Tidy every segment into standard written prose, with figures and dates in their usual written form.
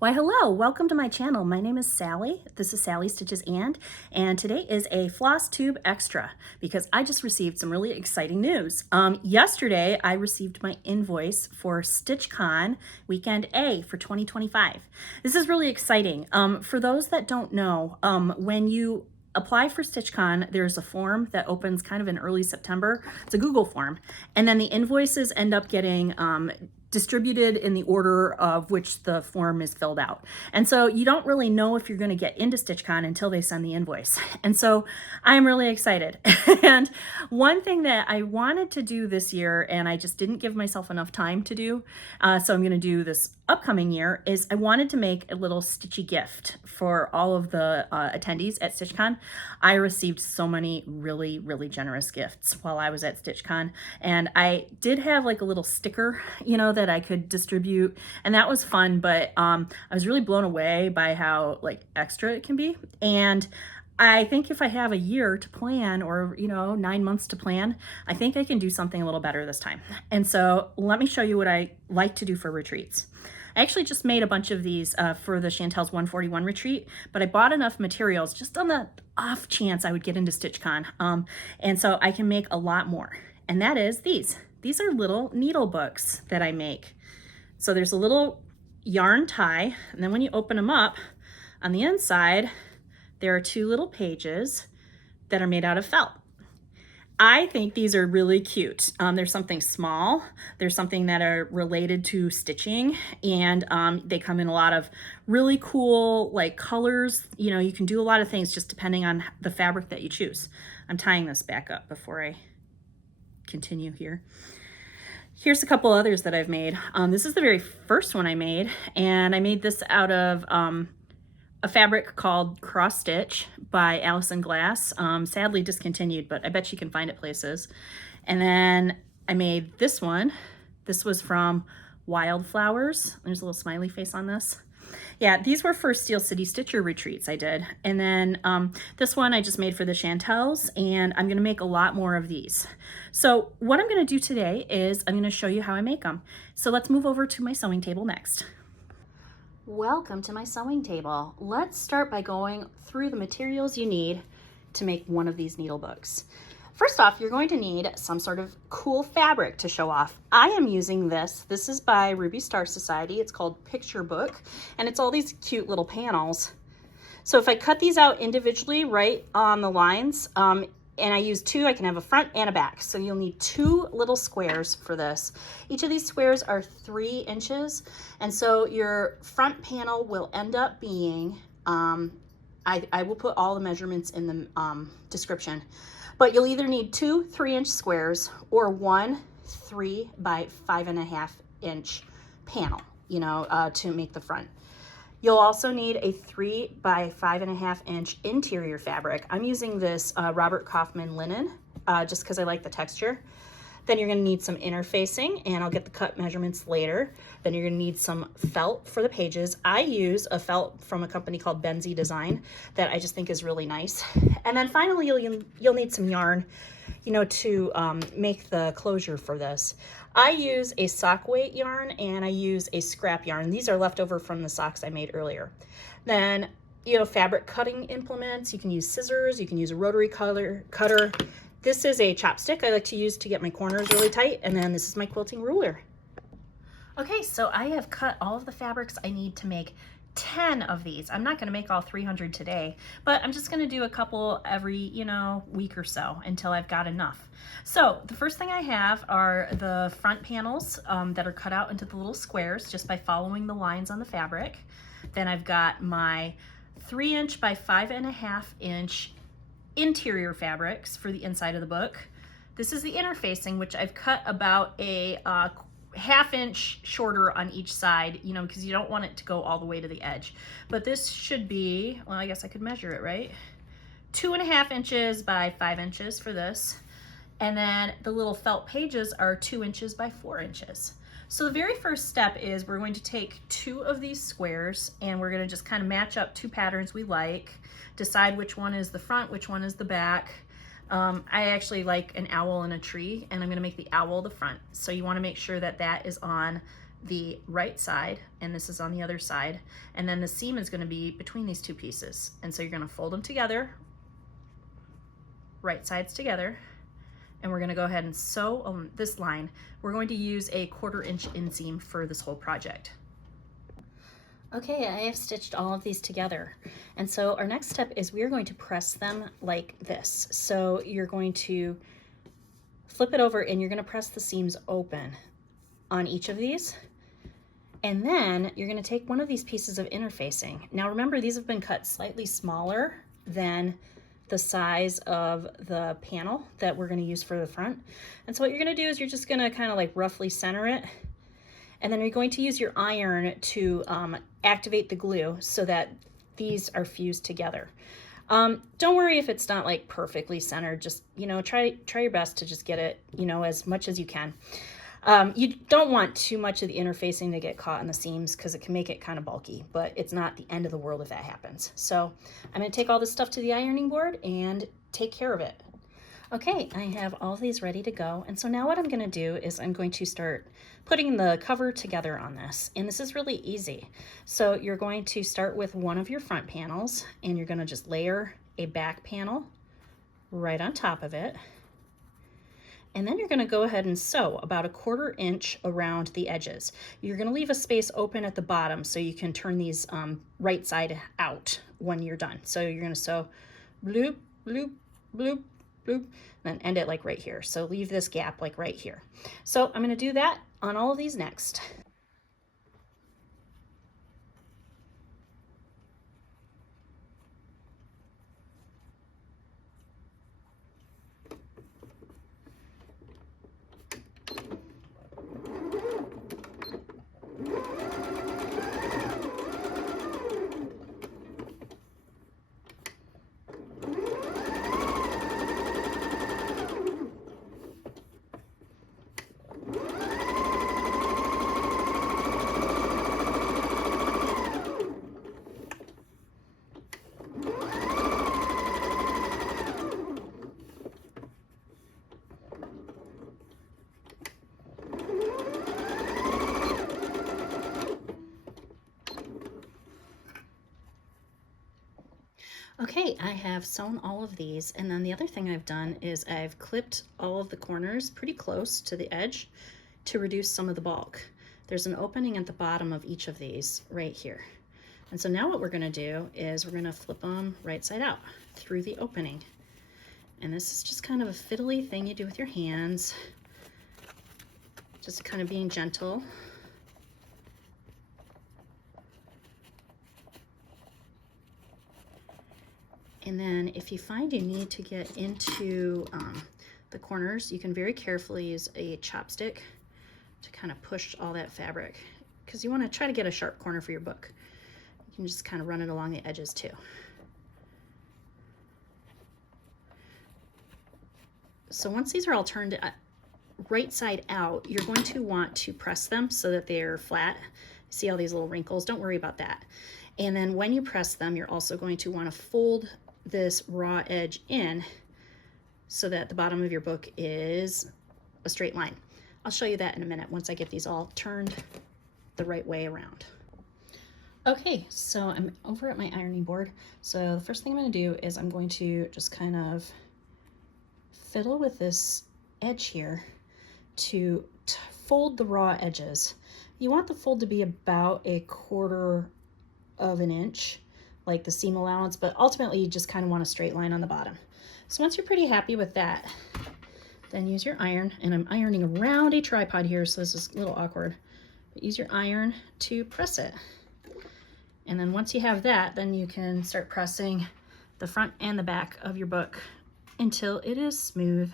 Why hello, welcome to my channel. My name is Sally. This is Sally Stitches and today is a Flosstube Extra because I just received some really exciting news. Yesterday I received my invoice for StitchCon Weekend A for 2025. This is really exciting. For those that don't know, when you apply for StitchCon, there's a form that opens kind of in early September. It's a Google form, and then the invoices end up getting distributed in the order of which the form is filled out. And so you don't really know if you're going to get into StitchCon until they send the invoice. And so I'm really excited. And one thing that I wanted to do this year, and I just didn't give myself enough time to do, so I'm going to do this upcoming year, is I wanted to make a little stitchy gift for all of the attendees at StitchCon. I received so many really, really generous gifts while I was at StitchCon. And I did have like a little sticker, that I could distribute, and that was fun, but I was really blown away by how like extra it can be. And I think if I have a year to plan, or 9 months to plan, I think I can do something a little better this time. And so let me show you what I like to do for retreats. I actually just made a bunch of these for the Chantel's 141 retreat, but I bought enough materials just on the off chance I would get into StitchCon. And so I can make a lot more, and that is these. These are little needle books that I make. So there's a little yarn tie, and then when you open them up, on the inside, there are two little pages that are made out of felt. I think these are really cute. There's something small, there's something that are related to stitching, and they come in a lot of really cool like colors. You can do a lot of things just depending on the fabric that you choose. I'm tying this back up before I continue here. Here's a couple others that I've made. This is the very first one I made, and I made this out of a fabric called Cross Stitch by Allison Glass. Sadly discontinued, but I bet you can find it places. And then I made this one. This was from Wildflowers. There's a little smiley face on this. Yeah, these were for Steel City Stitcher retreats I did. And then this one I just made for the Chantels, and I'm gonna make a lot more of these. So what I'm gonna do today is I'm gonna show you how I make them. So let's move over to my sewing table next. Welcome to my sewing table. Let's start by going through the materials you need to make one of these needle books. First off, you're going to need some sort of cool fabric to show off. I am using this. This is by Ruby Star Society. It's called Picture Book, and it's all these cute little panels. So if I cut these out individually right on the lines, and I use two, I can have a front and a back. So you'll need two little squares for this. Each of these squares are 3 inches. And so your front panel will end up being, I will put all the measurements in the description, but you'll either need 2 3-inch squares or one 3 by 5.5 inch panel, to make the front. You'll also need a 3 by 5.5 inch interior fabric. I'm using this Robert Kaufman linen just because I like the texture. Then you're going to need some interfacing, and I'll get the cut measurements later. Then you're going to need some felt for the pages. I use a felt from a company called Benzie Design that I just think is really nice. And then finally, you'll need some yarn, to make the closure for this. I use a sock weight yarn, and I use a scrap yarn. These are left over from the socks I made earlier. Then, fabric cutting implements. You can use scissors, you can use a rotary cutter. This is a chopstick I like to use to get my corners really tight, and then this is my quilting ruler. Okay, so I have cut all of the fabrics I need to make 10 of these. I'm not going to make all 300 today, but I'm just going to do a couple every, week or so until I've got enough. So the first thing I have are the front panels that are cut out into the little squares just by following the lines on the fabric. Then I've got my 3-inch by 5.5 inch interior fabrics for the inside of the book. This is the interfacing, which I've cut about a 1/2 inch shorter on each side, because you don't want it to go all the way to the edge. But this should be, well, I guess I could measure it, right? 2.5 inches by 5 inches for this. And then the little felt pages are 2 inches by 4 inches. So the very first step is we're going to take 2 of these squares, and we're going to just kind of match up 2 patterns we like, decide which one is the front, which one is the back. I actually like an owl and a tree, and I'm going to make the owl the front. So you want to make sure that that is on the right side, and this is on the other side, and then the seam is going to be between these two pieces. And so you're going to fold them together, right sides together, and we're going to go ahead and sew on this line. We're going to use a 1/4 inch inseam for this whole project. Okay, I have stitched all of these together. And so our next step is we're going to press them like this. So you're going to flip it over and you're going to press the seams open on each of these. And then you're going to take one of these pieces of interfacing. Now remember, these have been cut slightly smaller than the size of the panel that we're going to use for the front. And so what you're going to do is you're just going to kind of like roughly center it. And then you're going to use your iron to activate the glue so that these are fused together. Don't worry if it's not like perfectly centered. Just, you know, try your best to just get it, you know, as much as you can. You don't want too much of the interfacing to get caught in the seams because it can make it kind of bulky, but it's not the end of the world if that happens. So I'm going to take all this stuff to the ironing board and take care of it. Okay, I have all of these ready to go. And so now what I'm going to do is I'm going to start putting the cover together on this. And this is really easy. So you're going to start with one of your front panels and you're going to just layer a back panel right on top of it. And then you're going to go ahead and sew about a 1/4 inch around the edges. You're going to leave a space open at the bottom so you can turn these right side out when you're done. So you're going to sew bloop, bloop, bloop, bloop, and then end it like right here. So leave this gap like right here. So I'm going to do that on all of these next. Okay, I have sewn all of these, and then the other thing I've done is I've clipped all of the corners pretty close to the edge to reduce some of the bulk. There's an opening at the bottom of each of these right here. And so now what we're going to do is we're going to flip them right side out through the opening. And this is just kind of a fiddly thing you do with your hands, just kind of being gentle. And then if you find you need to get into the corners, you can very carefully use a chopstick to kind of push all that fabric, because you want to try to get a sharp corner for your book. You can just kind of run it along the edges too. So once these are all turned right side out, you're going to want to press them so that they're flat. See all these little wrinkles? Don't worry about that. And then when you press them, you're also going to want to fold this raw edge in so that the bottom of your book is a straight line. I'll show you that in a minute once I get these all turned the right way around. Okay, so I'm over at my ironing board. So the first thing I'm going to do is I'm going to just kind of fiddle with this edge here to fold the raw edges. You want the fold to be about a 1/4 of an inch, like the seam allowance, but ultimately you just kind of want a straight line on the bottom. So once you're pretty happy with that, then use your iron, and I'm ironing around a tripod here, so this is a little awkward, but use your iron to press it. And then once you have that, then you can start pressing the front and the back of your book until it is smooth.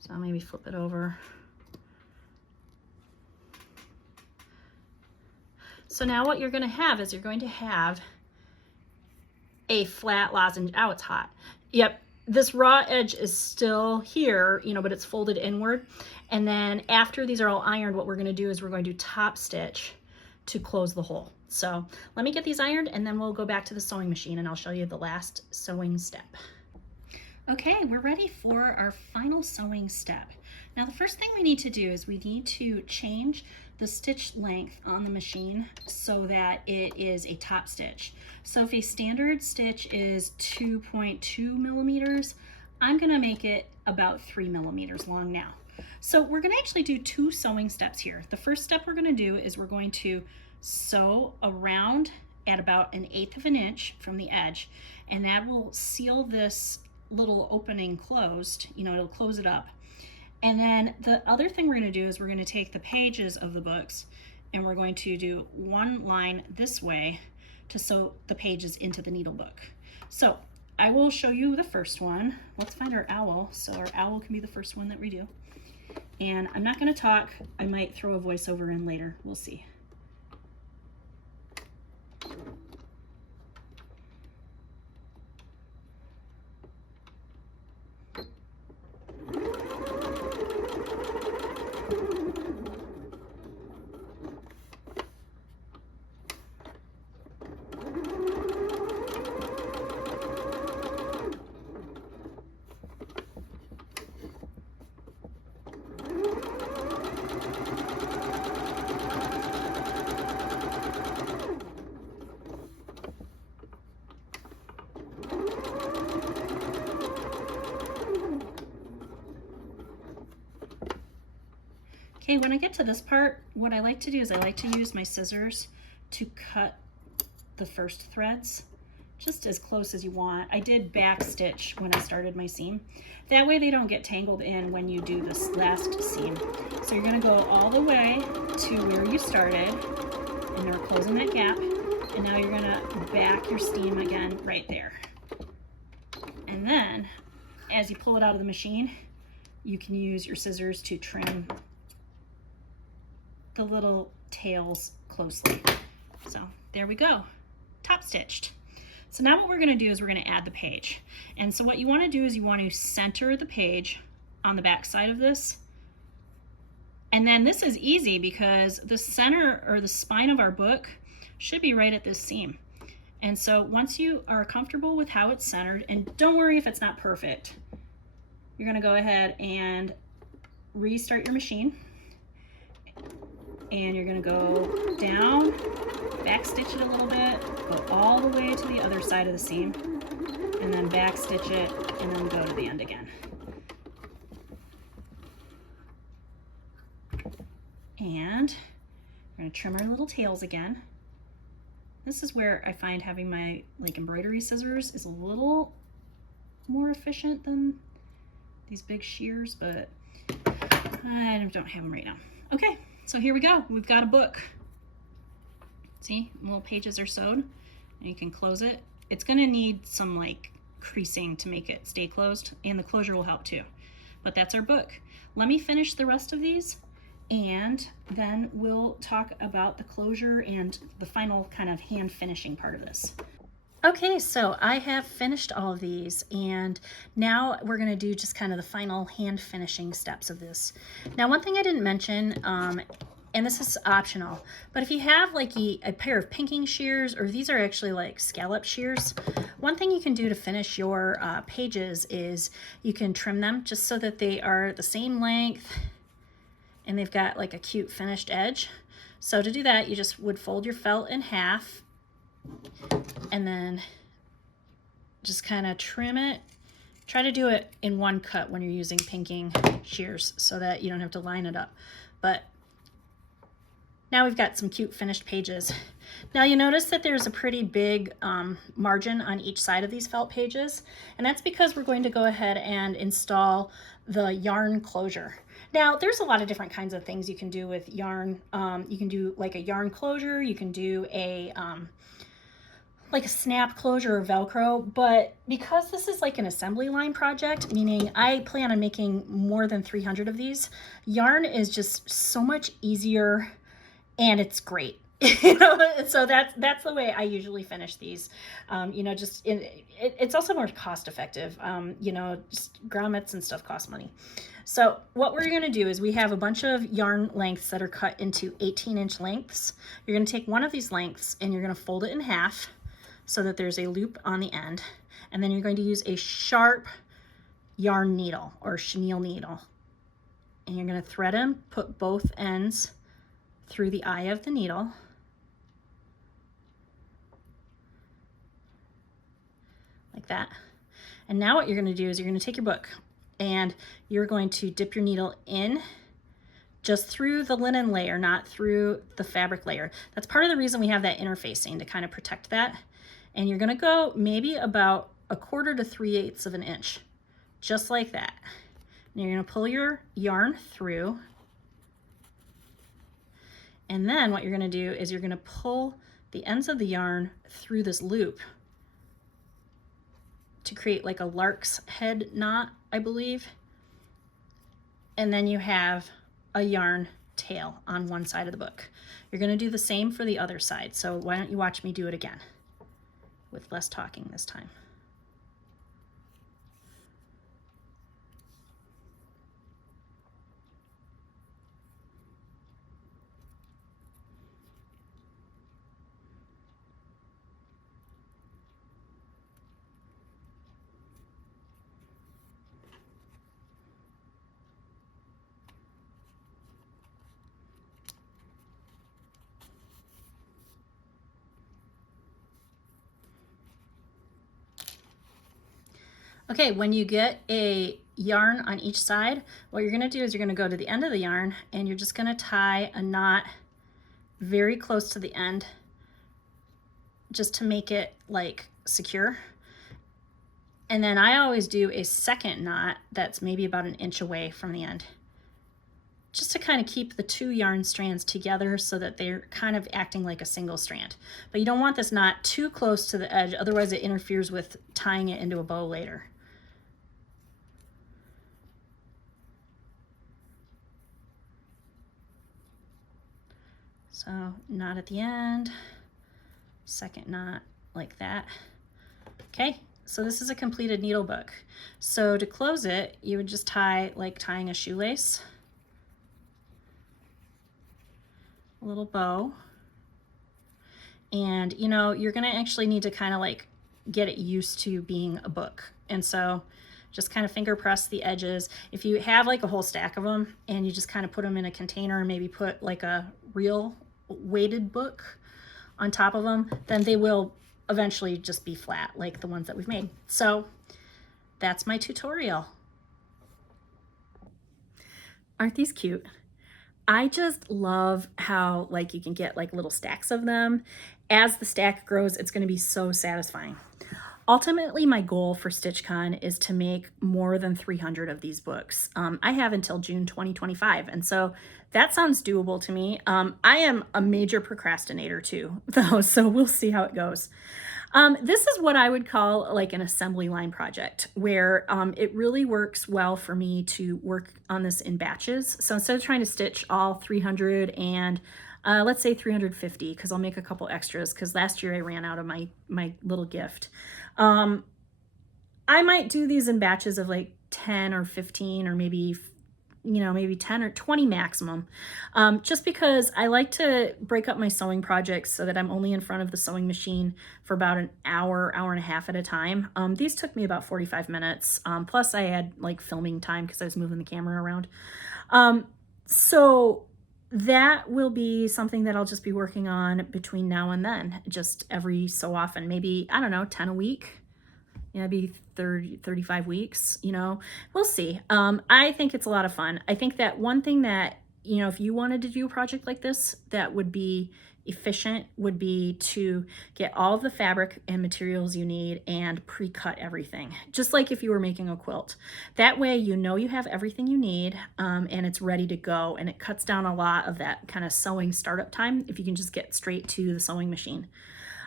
So I'll maybe flip it over. So now what you're going to have is you're going to have a flat lozenge. Oh, it's hot. Yep, this raw edge is still here, you know, but it's folded inward. And then after these are all ironed, what we're going to do is we're going to top stitch to close the hole. So let me get these ironed and then we'll go back to the sewing machine and I'll show you the last sewing step. Okay, we're ready for our final sewing step. Now the first thing we need to do is we need to change the stitch length on the machine so that it is a top stitch. So if a standard stitch is 2.2 millimeters, I'm gonna make it about 3 millimeters long now. So we're gonna actually do 2 sewing steps here. The first step we're gonna do is we're going to sew around at about 1/8 of an inch from the edge, and that will seal this little opening closed, you know, it'll close it up. And then the other thing we're going to do is we're going to take the pages of the books and we're going to do one line this way to sew the pages into the needle book. So I will show you the first one. Let's find our owl, so our owl can be the first one that we do. And I'm not going to talk. I might throw a voiceover in later. We'll see. Okay, when I get to this part, what I like to do is I like to use my scissors to cut the first threads just as close as you want. I did back stitch when I started my seam. That way they don't get tangled in when you do this last seam. So you're gonna go all the way to where you started, and you're closing that gap, and now you're gonna back your seam again right there. And then, as you pull it out of the machine, you can use your scissors to trim the little tails closely. So there we go, top stitched. So now what we're gonna do is we're gonna add the page. And so what you wanna do is you want to center the page on the back side of this. And then this is easy because the center or the spine of our book should be right at this seam. And so once you are comfortable with how it's centered, and don't worry if it's not perfect, you're gonna go ahead and restart your machine. And you're gonna go down, back stitch it a little bit, go all the way to the other side of the seam, and then back stitch it, and then go to the end again. And we're gonna trim our little tails again. This is where I find having my embroidery scissors is a little more efficient than these big shears, but I don't have them right now. Okay. So here we go, we've got a book. See, little pages are sewed, and you can close it. It's gonna need some creasing to make it stay closed, and the closure will help too. But that's our book. Let me finish the rest of these, and then we'll talk about the closure and the final kind of hand finishing part of this. Okay, so I have finished all of these, and now we're going to do just kind of the final hand finishing steps of this. Now, one thing I didn't mention, and this is optional, but if you have a pair of pinking shears, or these are actually scallop shears, one thing you can do to finish your pages is you can trim them just so that they are the same length and they've got a cute finished edge. So to do that, you just would fold your felt in half, and then just kind of trim it. Try to do it in one cut when you're using pinking shears so that you don't have to line it up. But now we've got some cute finished pages. Now you notice that there's a pretty big margin on each side of these felt pages, and that's because we're going to go ahead and install the yarn closure. Now there's a lot of different kinds of things you can do with yarn. You can do a yarn closure, you can do a snap closure or Velcro, but because this is an assembly line project, meaning I plan on making more than 300 of these, yarn is just so much easier and it's great. So that's the way I usually finish these. It's also more cost effective. Just grommets and stuff cost money. So what we're gonna do is we have a bunch of yarn lengths that are cut into 18-inch lengths. You're gonna take one of these lengths and you're gonna fold it in half so that there's a loop on the end. And then you're going to use a sharp yarn needle or chenille needle. and you're going to thread them, put both ends through the eye of the needle. Like that. And now what you're going to do is you're going to take your book and you're going to dip your needle in just through the linen layer, not through the fabric layer. That's part of the reason we have that interfacing, to kind of protect that. And you're going to go maybe about 1/4 to 3/8 of an inch, just like that. And you're going to pull your yarn through. And then what you're going to do is you're going to pull the ends of the yarn through this loop to create like a lark's head knot, I believe. And then you have a yarn tail on one side of the book. You're going to do the same for the other side. So why don't you watch me do it again with less talking this time. Okay, when you get a yarn on each side, what you're gonna do is you're gonna go to the end of the yarn and you're just gonna tie a knot very close to the end just to make it like secure. And then I always do a second knot that's maybe about 1 inch away from the end, just to kind of keep the 2 yarn strands together so that they're kind of acting like a single strand. But you don't want this knot too close to the edge, otherwise it interferes with tying it into a bow later. So knot at the end, second knot like that. Okay, so this is a completed needle book. So to close it, you would just tie like tying a shoelace, a little bow. And you know, you're gonna actually need to kind of like get it used to being a book. And so just kind of finger press the edges. If you have like a whole stack of them and you just kind of put them in a container and maybe put like a real weighted book on top of them, then they will eventually just be flat like the ones that we've made. So that's my tutorial. Aren't these cute? I just love how like you can get like little stacks of them. As the stack grows, it's going to be so satisfying. Ultimately, my goal for StitchCon is to make more than 300 of these books. I have until June 2025, and so that sounds doable to me. I am a major procrastinator too, though, so we'll see how it goes. This is what I would call like an assembly line project, where it really works well for me to work on this in batches. So instead of trying to stitch all 300 and let's say 350, because I'll make a couple extras, because last year I ran out of my little gift. I might do these in batches of like 10 or 15 or maybe, you know, maybe 10 or 20 maximum, just because I like to break up my sewing projects so that I'm only in front of the sewing machine for about an hour, hour and a half at a time. These took me about 45 minutes, plus I had like filming time because I was moving the camera around. So that will be something that I'll just be working on between now and then, just every so often, maybe, I don't know, 10 a week, maybe 30, 35 weeks, you know, we'll see. I think it's a lot of fun. I think that one thing that, you know, if you wanted to do a project like this, that would be efficient would be to get all of the fabric and materials you need and pre-cut everything, just like if you were making a quilt. That way you know you have everything you need, and it's ready to go, and it cuts down a lot of that kind of sewing startup time if you can just get straight to the sewing machine.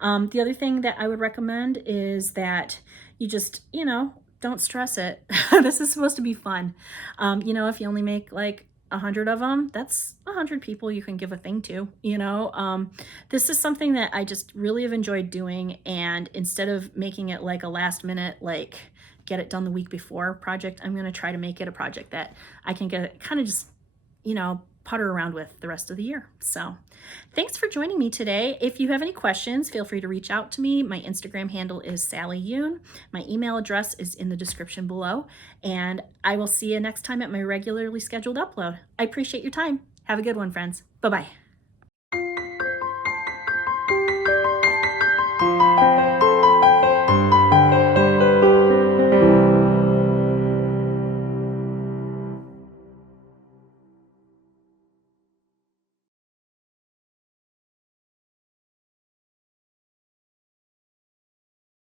The other thing that I would recommend is that you just, you know, don't stress it. This is supposed to be fun. You know, if you only make like 100 of them, that's 100 people you can give a thing to, you know. This is something that I just really have enjoyed doing, and instead of making it like a last minute, like get it done the week before project, I'm going to try to make it a project that I can get kind of just, you know, putter around with the rest of the year. So thanks for joining me today. If you have any questions, feel free to reach out to me. My Instagram handle is Sally Yoon. My email address is in the description below, and I will see you next time at my regularly scheduled upload. I appreciate your time. Have a good one, friends. Bye-bye.